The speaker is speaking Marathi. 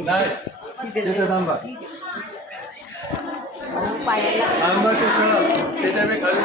तिथे थांबा पायाला थांबा तिथं त्याच्या मी खाली